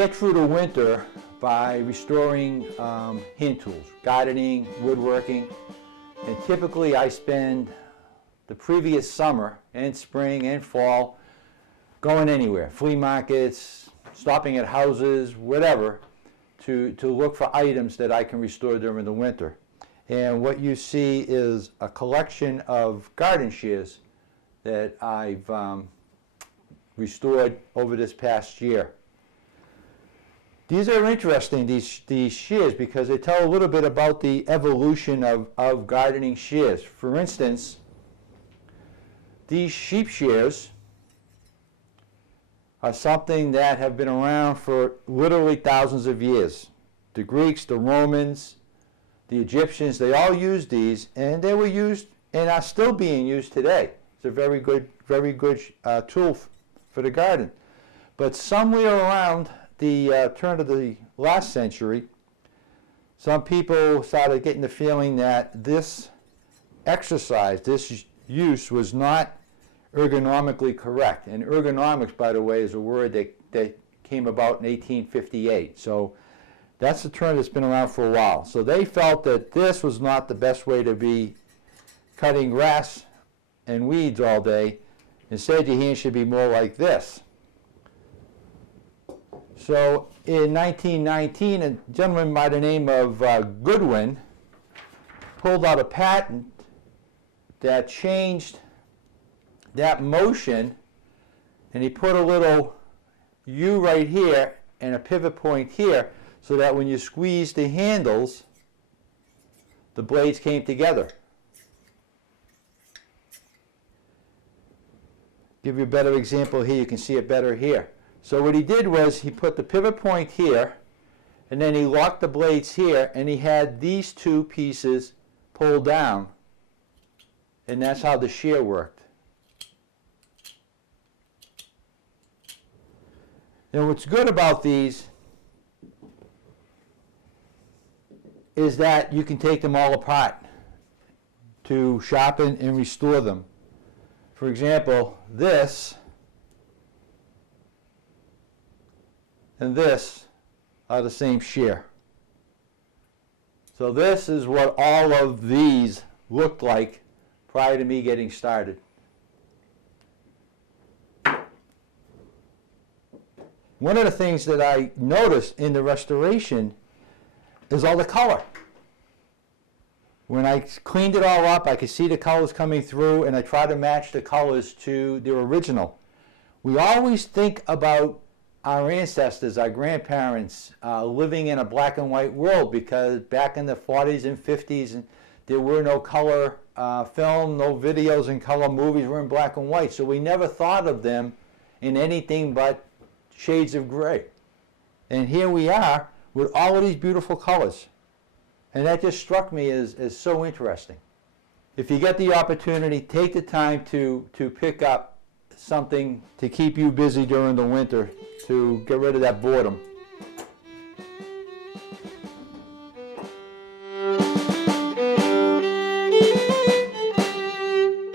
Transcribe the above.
get through the winter by restoring hand tools, gardening, woodworking, and typically I spend the previous summer and spring and fall going anywhere, flea markets, stopping at houses, whatever, to look for items that I can restore during the winter. And what you see is a collection of garden shears that I've restored over this past year. These are interesting, these shears, because they tell a little bit about the evolution of gardening shears. For instance, these sheep shears are something that have been around for literally thousands of years. The Greeks, the Romans, the Egyptians, they all used these, and they were used and are still being used today. It's a very good tool for the garden. But somewhere around the turn of the last century, some people started getting the feeling that this exercise, this use, was not ergonomically correct. And ergonomics, by the way, is a word that came about in 1858. So that's a term that's been around for a while. So they felt that this was not the best way to be cutting grass and weeds all day. Instead, your hand should be more like this. So in 1919, a gentleman by the name of Goodwin pulled out a patent that changed that motion, and he put a little U right here and a pivot point here, so that when you squeeze the handles, the blades came together. Give you a better example here, you can see it better here. So what he did was he put the pivot point here, and then he locked the blades here, and he had these two pieces pulled down, and that's how the shear worked. And what's good about these is that you can take them all apart to sharpen and restore them. For example, this and this are the same shear. So this is what all of these looked like prior to me getting started. One of the things that I noticed in the restoration is all the color. When I cleaned it all up, I could see the colors coming through, and I tried to match the colors to the original. We always think about our ancestors, our grandparents, living in a black and white world, because back in the 40s and 50s, there were no color film, no videos in color, movies were in black and white. So we never thought of them in anything but shades of gray. And here we are with all of these beautiful colors. And that just struck me as so interesting. If you get the opportunity, take the time to pick up something to keep you busy during the winter, to get rid of that boredom.